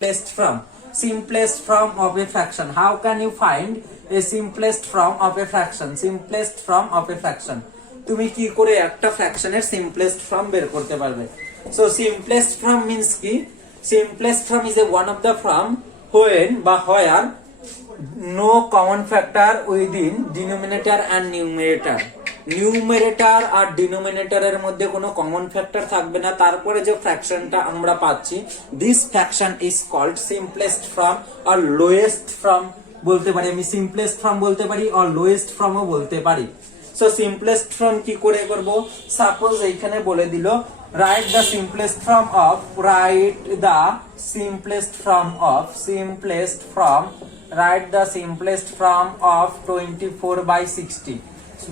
simplest from. Simplest from of a fraction. How can you find a simplest from of a fraction? Simplest from of a fraction. তুমি কি করে একটা ফ্র্যাকশনের simplest from বের করতে পারবে? So simplest from means কি? Simplest from is a one of the from when বা where no common factor within denominator and numerator. Numerator আর ডিনোমিনেটরের মধ্যে কোনো কমন ফ্যাক্টর থাকবে না, তারপরে যে ফ্র্যাকশনটা আমরা পাচ্ছি this fraction is called simplest form আর লোয়েস্ট ফর্ম বলতে পারি। আমি সিম্পলেস্ট ফর্ম বলতে পারি আর লোয়েস্ট ফর্মও বলতে পারি। সো সিম্পলেস্ট ফর্ম কি করে করব? সাপোজ এইখানে বলে দিল right the simplest form of, right the simplest form of, simplest form, right the simplest form of 24/60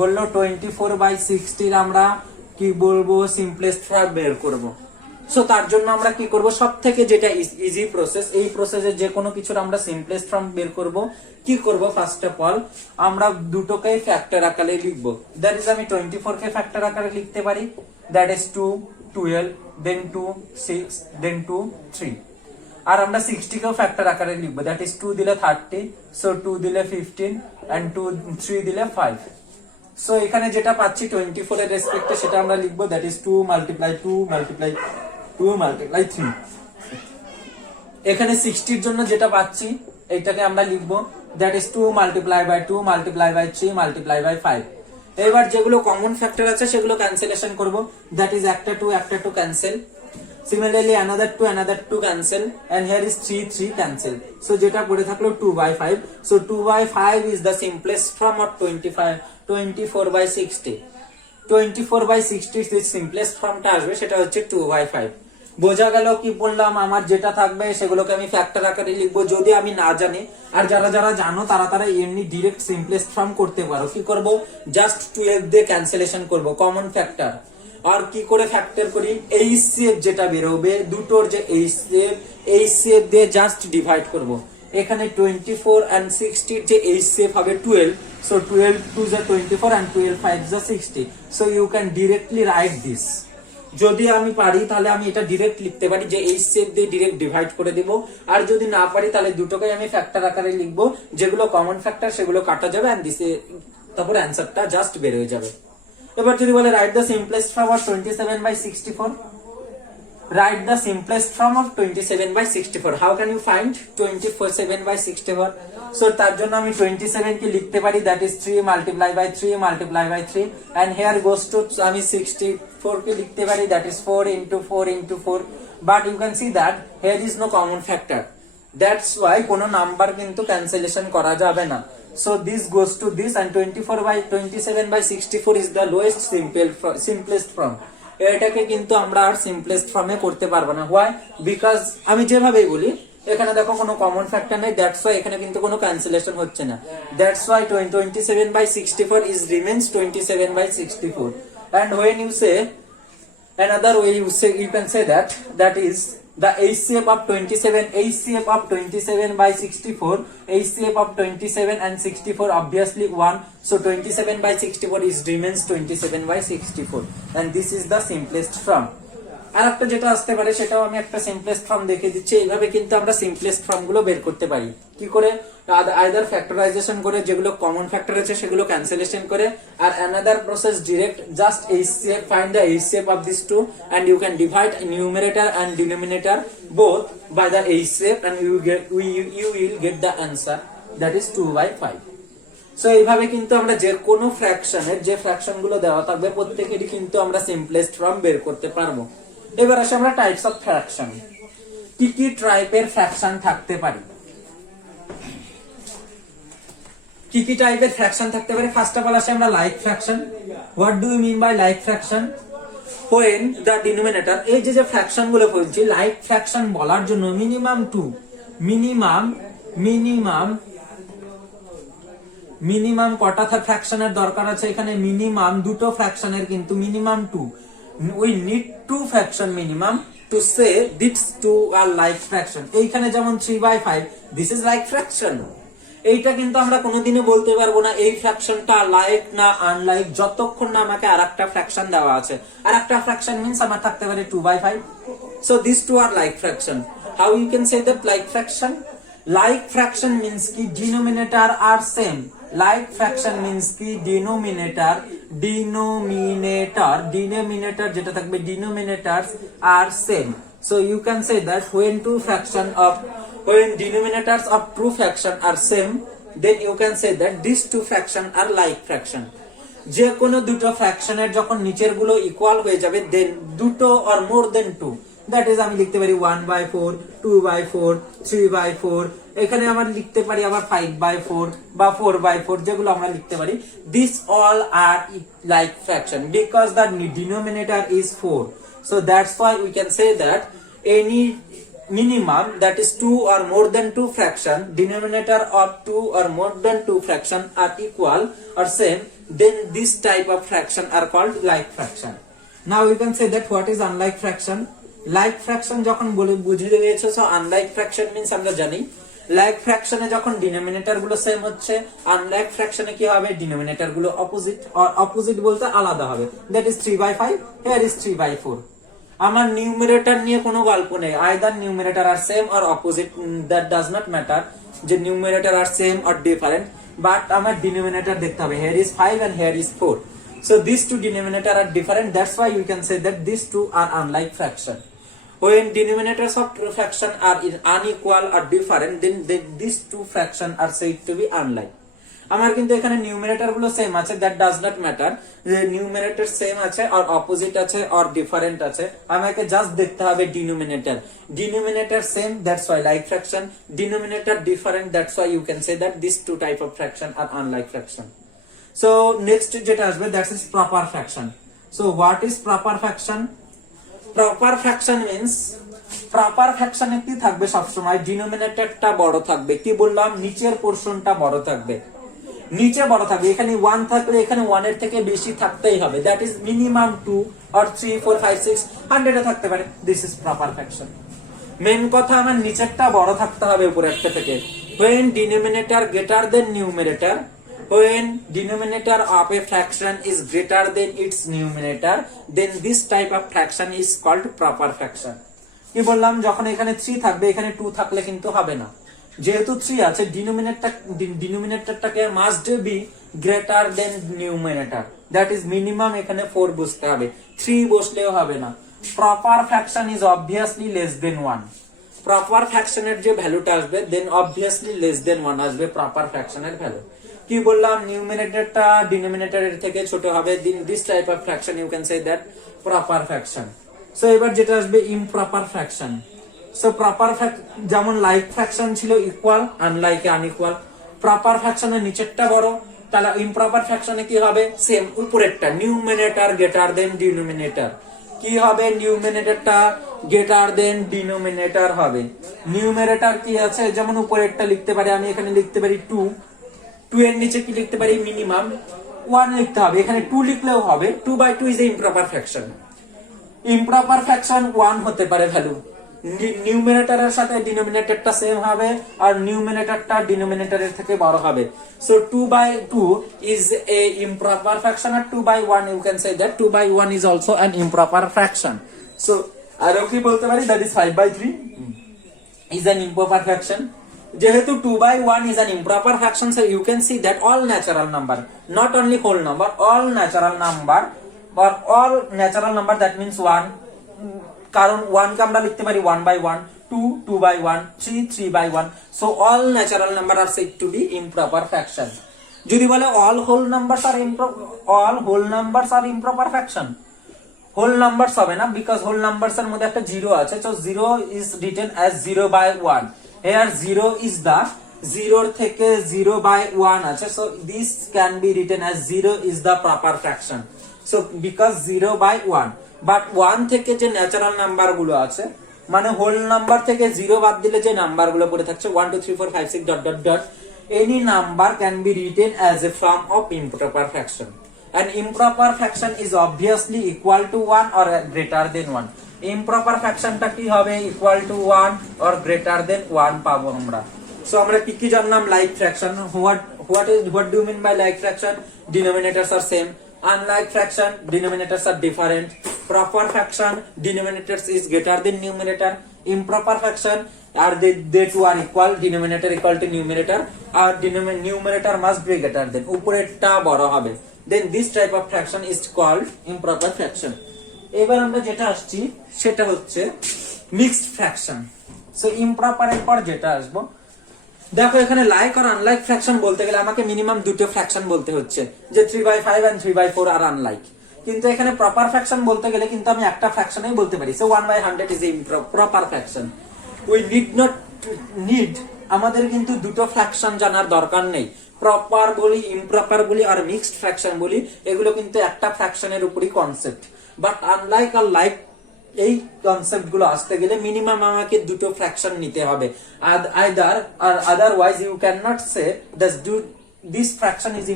বললো 24/60 আমরা কি বলবো সিম্পলেস্ট ফর্ম বের করব। সো তার জন্য আমরা কি করব, সব থেকে যেটা ইজি প্রসেস, এই প্রসেসে যে কোনো কিছুর আমরা সিম্পলেস্ট ফর্ম বের করব। কি করব, ফার্স্ট অফ অল আমরা দুটোকে ফ্যাক্টর আকারে লিখব। দ্যাট ইজ আমি 24 কে ফ্যাক্টর আকারে লিখতে পারি, দ্যাট ইজ 2, 12, দেন 2, 6, দেন 2, 3। আর আমরা 60 কেও ফ্যাক্টর আকারে লিখব, দ্যাট ইজ 2 দিলে 30, সো 2 দিলে 15 এন্ড 2 3 দিলে 5। সো এখানে যেটা পাচ্ছি 24 এর রেসপেক্টে সেটা আমরা লিখবো, that is 2 multiply 2 multiply 2 multiply 3। এখানে 60 এর জন্য যেটা পাচ্ছি এইটাকে আমরা লিখবো, that is 2 multiply by 2 multiply by 3 multiply by 5। এবার যেগুলো কমন ফ্যাক্টর আছে সেগুলো ক্যান্সেলেশন করব, দ্যাট ইজ একটা 2 cancel, similarly another 2 cancel, and here is 3 cancel, so যেটা পড়ে থাকলো 2/5। so 2/5 is the simplest form of 24/60। 24/60 is simplest formটা আসবে, সেটা হচ্ছে 2/5। বোঝা গেল কি বললাম? আমার যেটা থাকবে সেগুলোকে আমি ফ্যাক্টর আকারে লিখবো যদি আমি না জানি। আর যারা যারা জানো তারা এমনি ডাইরেক্ট সিম্পলেস্ট ফর্ম করতে পারো। কি করব, জাস্ট 12 দিয়ে ক্যান্সেলেশন করব কমন ফ্যাক্টর। আর কি করে ফ্যাক্টর করি, এই শেপ যেটা বেরোবে দুটোর যে এই শেপ দিয়ে জাস্ট ডিভাইড করব। এখানে 24 and 60 যে এই শেপ হবে 12, so 12 2 is 24 and 12 5 is 60, so you can directly write this। যদি আমি পারি তাহলে আমি এটা ডাইরেক্ট লিখতে পারি যে এই শেপ দিয়ে ডাইরেক্ট ডিভাইড করে দেব। আর যদি না পারি তাহলে দুটোকেই আমি ফ্যাক্টর আকারে লিখব, যেগুলো কমন ফ্যাক্টর সেগুলো কাটা যাবে এন্ড দিস তারপর অ্যানসারটা জাস্ট বের হয়ে যাবে। এবার যদি বলে right the simplest form of 27/64, right the simplest form of 27/64। How can you find 27/64? So তার জন্য আমি 27 কে লিখতে পারি, that is 3 multiply by 3 multiply by 3, and here goes to আমি 64 কে লিখতে পারি, that is 4 into 4 into 4, but you can see that here is no common factor, that's why কোনো নাম্বার কিন্তু ক্যান্সেলেশন করা যাবে না। So this goes to this, and 27/64 is the lowest simplest form। এটাকে কিন্তু আমরা আর সিম্পলেস্ট ফর্মে করতে পারবো না। হোয়াই? বিকজ আমি যেভাবেই বলি এখানে দেখো কোনো কমন ফ্যাক্টর নেই, দ্যাটস ওয়াই এখানে কিন্তু কোনো ক্যান্সেলেশন হচ্ছে না, that's why 27/64 is remains 27/64। and when you say another way, you can say that is the HCF of 27, HCF of 27/64, HCF of 27 and 64 obviously 1, so 27/64 is remains 27/64, and this is the simplest form। আর একটা যেটা আসতে পারে সেটাও আমি একটা simplest form দেখে দিচ্ছি। এইভাবে কিন্তু আমরা সিম্পলেস্ট ফর্ম গুলো বের করতে পারি। কি করে? আইদার ফ্যাক্টরাইজেশন করে, যেগুলো কমন ফ্যাক্টর আছে সেগুলো ক্যান্সেলেশন করে, আর another process direct just HCF, find the HCF of these two and you can divide numerator and denominator both by the HCF and you will get the answer, that is 2/5। So এইভাবে কিন্তু আমরা যে কোনো ফ্র্যাকশনের যে fraction গুলো দেওয়া থাকবে প্রত্যেকেরই কিন্তু আমরা সিম্পলেস্ট ফর্ম বের করতে পারবো। এবার আসে আমরা টাইপস অফ ফ্র্যাকশন। কি কি টাইপের ফ্র্যাকশন থাকতে পারে? কি কি টাইপের ফ্র্যাকশন থাকতে পারে? ফার্স্ট অফ অল আসে আমরা like fraction. What do you mean by like fraction? when the denominator, এই যে ফ্র্যাকশন গুলো বলছি, লাইক ফ্র্যাকশন বলার জন্য মিনিমাম কটা ফ্র্যাকশনের দরকার আছে? এখানে মিনিমাম দুটো ফ্র্যাকশনের, কিন্তু minimum 2। we need 2 fraction minimum to say these two are like fraction। এইখানে যেমন 3/5, this is like fraction। এইটা কিন্তু আমরা কোনোদিনও বলতে পারবো না এই ফ্র্যাকশনটা লাইক না আনলাইক যতক্ষণ না আমাকে আরেকটা ফ্র্যাকশন দেওয়া আছে। আরেকটা ফ্র্যাকশন মিন্স আমার থাকতে পারে 2/5, so these two are like fraction। How you can say that like fraction? Like fraction means ki denominator are same. Like fraction means ki denominator যেটা থাকবে denominators are same. So you can say that when denominators of two fraction are same, then you can say that these two fraction are like fraction. যে কোনো দুটো ফ্র্যাকশনের যখন নিচের গুলো equal হয়ে যাবে, দেন দুটো or more than two, that is আমি লিখতে পারি 1/4, 2/4, 3/4, এখানে আমরা লিখতে পারি আবার 5/4 বা 4/4, যেগুলো আমরা লিখতে পারি। This all are like fraction because the denominator is 4, so that's why we can say that any minimum, that is 2 or more than 2 fraction, denominator of 2 or more than 2 fraction are equal or same, then this type of fraction are called like fraction. Now you can say that what is unlike fraction? Like fraction যখন বুঝে গিয়েছো, so unlike fraction means আমরা জানি like fraction এ যখন denominator গুলো same হচ্ছে, unlike fraction এ কি হবে, ডিনোমিনেটর গুলো অপোজিট, or অপোজিট বলতে আলাদা হবে, that is 3/5, here is 3/4. আমার নিউমারেটর নিয়ে কোনো গল্প নেই, আইদার নিউমারেটর আর same or opposite, that does not matter যে নিউমারেটর আর সেম অর ডিফারেন্ট, বাট আমার ডিনোমিনেটর দেখতে হবে, here is 5 and here is 4. So these two denominator are different, that's why you can say that these two are unlike fraction. When denominators of two fraction are unequal or different, then these two fraction are said to be unlike. আমার কিন্তু এখানে numerator গুলো same আছে, that does not matter যে numerator same আছে আর opposite আছে আর different আছে, আমাকে জাস্ট দেখতে হবে denominator same, that's why like fraction, denominator different, that's why you can say that this two type of fraction R unlike fraction. So next যেটা আসবে, that's is proper fraction. So what is proper fraction? Proper fraction means, proper ফ্র্যাকশনে কি থাকবে সবসময়, ডিনোমিনেটরটা বড় থাকবে, কি বললাম, নিচের পোরশনটা বড় থাকবে, নিচে বড় থাকবে, এখানে 1 থাকলে এখানে 1 এর থেকে বেশি থাকতেই হবে, দ্যাট ইজ মিনিমাম 2 or 3 4 5 6 100 এ থাকতে পারে, this is proper fraction. Main কথা আমার নিচেরটা বড় থাকতে হবে উপরেরটা থেকে। when denominator greater than numerator, when denominator of a fraction is greater than its numerator, then this type of fraction is called proper fraction. কি বললাম, যখন এখানে 3 থাকবে এখানে 2 থাকলে কিন্তু হবে না, যেহেতু 3 আছে ডিনোমিনেটরটাকে must be greater than numerator, that is minimum এখানে 4 বসতে হবে, 3 বসলেও হবে না। Proper fraction is obviously less than 1, proper ফ্র্যাকশনের যে ভ্যালুটা আসবে দেন অবভিয়াসলি লেস দেন 1 আসবে প্রপার ফ্র্যাকশনের ভ্যালু। কি বললাম, নিউমারেটরটা ডিনোমিনেটরের থেকে ছোট হবে, this type of fraction you can say that proper fraction. So এবার যেটা আসবে ইমপ্রপার ফ্র্যাকশন। সো প্রপার যেমন লাইক ফ্র্যাকশন ছিল ইকুয়াল, আনলাইকে আনইকুয়াল, প্রপার ফ্র্যাকশনের নিচেরটা বড়, তাহলে ইমপ্রপার ফ্র্যাকশনে কি হবে, সেম উপরেরটা, নিউমারেটর গ্রেটার দেন ডিনোমিনেটর, কি হবে, নিউমারেটরটা গ্রেটার দেন ডিনোমিনেটর হবে। নিউমারেটর কি আছে, যেমন উপরেরটা লিখতে পারি আমি, এখানে লিখতে পারি 2 এর নিচে কি লিখতে পারি, মিনিমাম 1 লিখতে হবে, এখানে 2 লিখলেও হবে, 2/2 is improper fraction. Improper fraction 1 হতে পারে ভ্যালু, নিউমারেটরের সাথে ডিনোমিনেটরটা সেম হবে আর নিউমারেটরটা ডিনোমিনেটরের থেকে বড় হবে। So 2/2 is a improper fraction, or 2/1 you can say that 2/1 is also an improper fraction. So আর কি বলতে পারি, that is 5/3 is an improper fraction. যেহেতু 2/1 is an improper fraction, so you can see that all natural number, not only whole number, all natural number, or all natural number, that means 1, কারণ 1 কে আমরা লিখতে পারি 1/1, 2 2/1, 3 3/1, so all natural number are said to be improper fraction. যদি বলে all whole numbers are improper fraction, whole numbers হবে না, because whole numbers এর মধ্যে একটা 0 আছে, so 0 is written as 0/1, here 0 is the 0 থেকে 0/1 আছে, so this can be written as 0 is the proper fraction. So because 0/1, but 1 থেকে যে ন্যাচারাল নাম্বার গুলো আছে, মানে হোল নাম্বার থেকে 0 বাদ দিলে যে নাম্বার গুলো পড়ে থাকছে 1 2 3 4 5 6 dot dot dot, any number can be written as a form of improper fraction, and improper fraction is obviously equal to 1 or greater than 1। Improper ফ্র্যাকশনটা কি হবে, equal to 1 or greater than 1 পাবো আমরা। So আমরা কি জানলাম, like fraction, what do you mean by like fraction? Denominators are same. Unlike fraction, denominators are different. Proper fraction, denominators is greater than numerator. Improper fraction are they two are equal, denominator equal to numerator, or numerator must be greater than, উপরেরটা বড় হবে, then this type of fraction is called improper fraction. এবার আমরা যেটা আসছি সেটা হচ্ছে mixed fraction. So improper এর পর যেটা আসবো, দেখো এখানে লাইক আর আনলাইক ফ্র্যাকশন বলতে গেলে আমাকে মিনিমাম দুটো ফ্র্যাকশন বলতে হচ্ছে, যে 3/5 and 3/4 আর আনলাইক। কিন্তু এখানে প্রপার ফ্র্যাকশন বলতে গেলে কিন্তু আমি একটা ফ্র্যাকশনই বলতে পারি। So 1/100 is proper fraction. We need আমাদের কিন্তু দুটো ফ্র্যাকশন জানার দরকার নেই। প্রপার বলি, ইমপ্রপার বলি আর মিক্সড ফ্র্যাকশন বলি, এগুলো কিন্তু একটা ফ্র্যাকশনের উপরই কনসেপ্ট। বাট আনলাইক আর লাইক এই কনসেপ্ট গুলো আসতে গেলে মিনিমাম আমাকে দুটো ফ্র্যাকশন নিতে হবে। আইদার আর otherwise you can not say this fraction is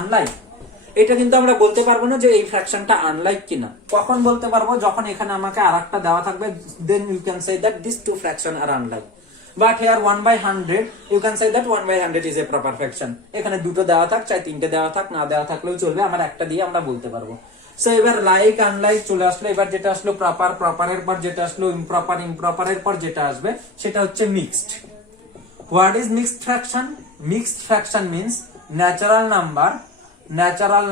unlike. এটা কিন্তু আমরা বলতে পারবো না যে এই ফ্র্যাকশনটা আনলাইক কিনা। কখন বলতে পারবো? যখন এখানে আমাকে আরেকটা দেওয়া থাকবে, then you can say that this two fraction R unlike. But here 1/100 you can say that 1/100 is a proper fraction. এখানে দুটো দেওয়া থাক, চাই তিনটে দেওয়া থাক, না দেওয়া থাকলেও চলবে, আমার একটা দিয়ে আমরা বলতে পারবো। সো এবার লাইক আনলাইক চলে আসলো। এবার যেটা আসলো প্রপার, প্রপারের পর যেটা আসলো ইমপ্রপার, ইমপ্রপারের পর যেটা আসবে সেটা হচ্ছে mixed. What is mixed fraction? Mixed fraction means natural number, natural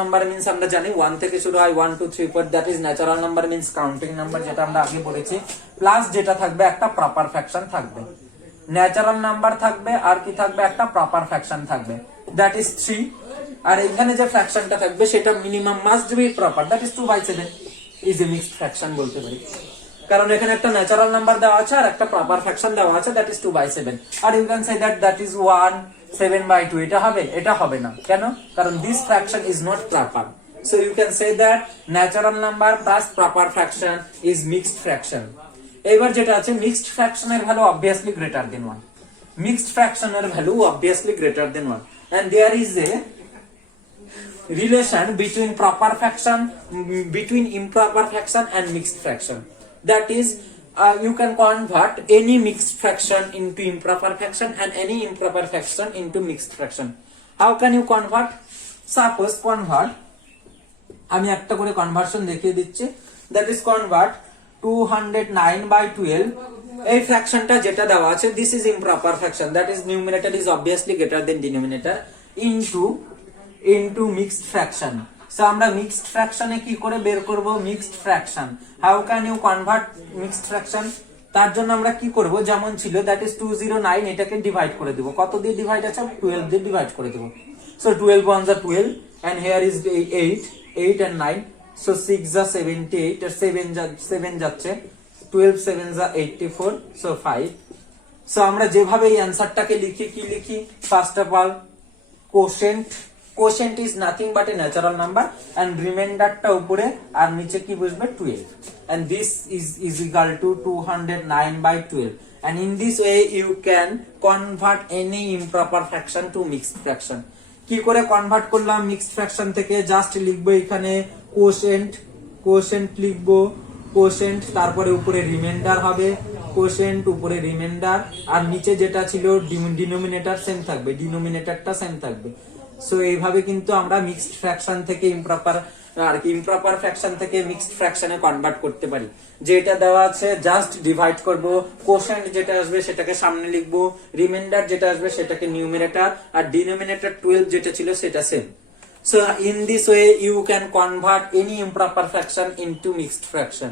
number means আমরা জানি 1 থেকে শুরু হয়, 1 2 3 4, that is natural number means counting number, যেটা আমরা আগে বলেছি। প্লাস যেটা থাকবে একটা প্রপার ফ্র্যাকশন থাকবে। ন্যাচারাল নাম্বার থাকবে আর কি থাকবে? একটা প্রপার ফ্র্যাকশন থাকবে, দ্যাট ইজ 3। আর এখানে যে ফ্র্যাকশনটা থাকবে সেটা minimum must be proper, that is 2/7 is a mixed fraction বলতে পারি। কারণ এখানে একটা ন্যাচারাল নাম্বার দেওয়া আছে আর একটা প্রপার ফ্র্যাকশন দেওয়া আছে, দ্যাট ইজ 2/7। আর you can say that is 1 7/2। এটা হবে? এটা হবে না। কেন? কারণ this fraction is not proper. So you can say that natural number plus proper fraction is mixed fraction. এবার যেটা আছে মিক্সড ফ্র্যাকশনের value obviously greater than 1। Mixed ফ্র্যাকশনের value obviously greater than 1, and there is a relation between proper fraction, between improper fraction and mixed fraction. That is, you can convert any mixed fraction into improper fraction and any improper fraction into mixed fraction. How can you convert? Suppose convert, আমি একটা করে conversion দেখিয়ে দিচ্ছি। That is convert 209/12, এই ফ্র্যাকশনটা যেটা দেওয়া আছে, this is improper fraction, that is numerator is obviously greater than denominator, into mixed fraction. So আমরা মিক্সড ফ্র্যাকশনে কি করে বের করব mixed fraction? How can you convert mixed fraction? তার জন্য আমরা কি করব, যেমন ছিল দ্যাট ইজ 209, এটাকে ডিভাইড করে দেব। কত দিয়ে ডিভাইড আছে? 12 দিয়ে ডিভাইড করে দেব। সো 12 1 যা 12 and here is 8 and 9, so 6 যা 78 আর 7 যাচ্ছে, 12 7 যা 84, so 5. সো আমরা যেভাবে এই অ্যানসারটাকে লিখি, কি লিখি? First of all quotient is nothing but a natural number and remainder টা উপরে আর নিচে কি বসবে? 12, and this is equal to 209/12, and in this way you can convert any improper fraction to mixed fraction. কি করে কনভার্ট করলাম mixed fraction থেকে? Just লিখবো এখানে কোশেন্ট লিখবো, কোশেন্ট, তারপরে উপরে রিমাইন্ডার হবে, কোশেন্ট উপরে রিমাইন্ডার, আর নিচে যেটা ছিল ডিনোমিনেটর সেম থাকবে, ডিনোমিনেটরটা সেম থাকবে। সো এইভাবে কিন্তু আমরা মিক্সড ফ্র্যাকশন থেকে ইমপ্রপার ফ্র্যাকশন থেকে মিক্সড ফ্র্যাকশনে কনভার্ট করতে পারি। যেটা দেওয়া আছে জাস্ট ডিভাইড করব, কোশেন্ট যেটা আসবে সেটাকে সামনে লিখবো, রিমাইন্ডার যেটা আসবে সেটাকে নিউমারেটর, আর ডিনোমিনেটর 12 যেটা ছিল সেটা same. So in this way you can convert any improper fraction into mixed fraction.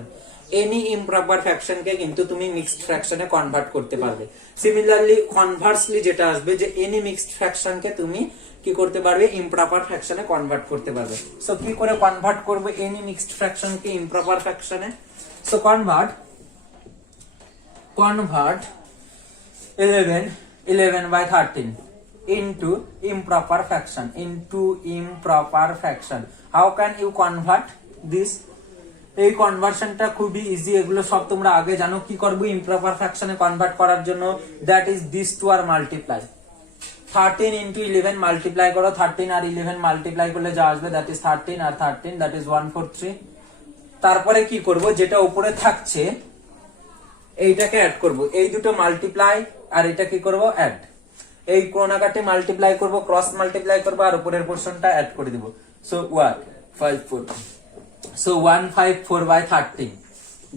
Any improper fraction কে কিন্তু তুমি mixed fraction এ কনভার্ট করতে পারবে। Similarly conversely যেটা আসবে যে any mixed fraction কে তুমি কি করতে পারবে? improper fraction এ কনভার্ট করতে পারবে। So কি করে কনভার্ট করব any mixed fraction K improper fraction A? So convert 11/13 into improper fraction. How can you convert this? এই কনভার্সনটা খুবই ইজি, এগুলো সব তোমরা আগে জানো। কি করব ইমপ্রপার ফ্র্যাকশনে কনভার্ট করার জন্য? দ্যাট ইজ দিস টু আর মাল্টিপ্লাই 13 into 11 মাল্টিপ্লাই করো, 13 আর 11 মাল্টিপ্লাই করলে যা আসবে দ্যাট ইজ 13 আর 13, দ্যাট ইজ 143। তারপরে কি করব, যেটা উপরে থাকছে এইটাকে অ্যাড করব, এই দুটো মাল্টিপ্লাই আর এটা কি করব? অ্যাড। এই কোণাকাটি মাল্টিপ্লাই করব, ক্রস মাল্টিপ্লাই করব, আর উপরের পোরশনটা অ্যাড করে দিব। So 154, so 154/13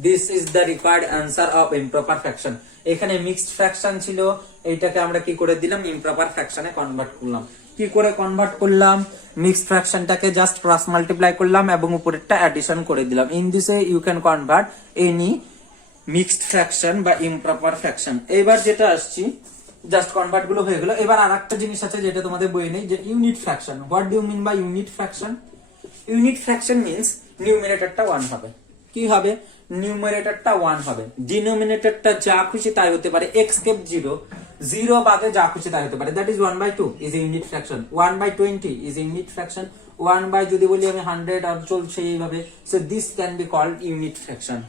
this is the required answer of improper fraction. এখানে মিক্সড ফ্র্যাকশন ছিল, এইটাকে আমরা কি করে দিলাম, ইমপ্রপার ফ্র্যাকশনে কনভার্ট করলাম। কি করে কনভার্ট করলাম, মিক্সড ফ্র্যাকশনটাকে জাস্ট ক্রস মাল্টিপ্লাই করলাম এবং উপরেরটা অ্যাডিশন করে দিলাম। In this way you can convert any mixed fraction বা ইমপ্রপার ফ্র্যাকশন। এবার যেটা আসছি, জাস্ট কনভার্ট গুলো হয়ে গেল। এবার আরেকটা জিনিস আছে যেটা তোমাদের বই নেই, যে unit fraction. What do you mean by unit fraction? Unit fraction means নিউমারেটরটা 1 হবে। কি হবে? নিউমারেটরটা 1 হবে। ডিনোমিনেটরটা যা খুশি তাই হতে পারে, এক্স কেপ 0, 0 বাদে যা খুশি তাই হতে পারে। That is 1/2 is a unit fraction. 1/20 is a unit fraction. 1 by যদি বলি আমি 100 আর চলছে এইভাবে, so this can be called unit fraction.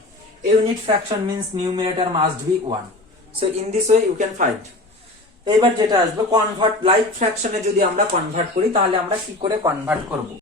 Unit fraction means numerator must be 1. So in this way you can find. এবার যেটা আসবে, convert like ফ্র্যাকশনে যদি আমরা কনভার্ট করি তাহলে আমরা কি করে কনভার্ট করব।